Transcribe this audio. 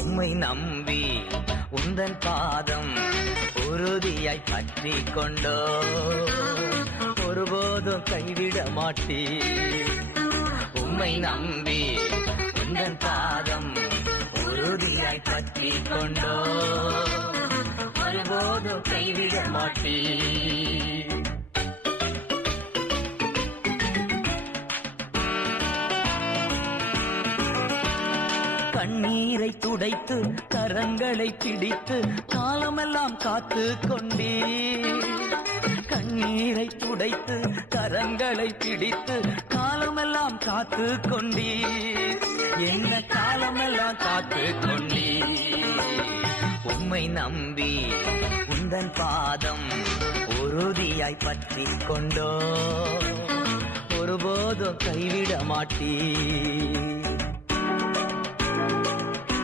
உம்மை நம்பி உந்தன் பாதம் உறுதியாய் பற்றி கொண்டோ ஒருபோதும் கைவிட மாட்டீ. உம்மை நம்பி உந்தன் பாதம் உறுதியாய் பற்றி கொண்டோ ஒருபோதும் கைவிட மாட்டீ. கண்ணீரை துடைத்து கரங்களை பிடித்து காலமெல்லாம் காத்து கொண்டே. கண்ணீரை துடைத்து கரங்களை பிடித்து காலமெல்லாம் காத்து கொண்டே. என்ன காலமெல்லாம் காத்து கொண்டே. உம்மை நம்பி உந்தன் பாதம் உறுதியாய் பற்றி கொண்டோ ஒருபோதும் கைவிட மாட்டீ.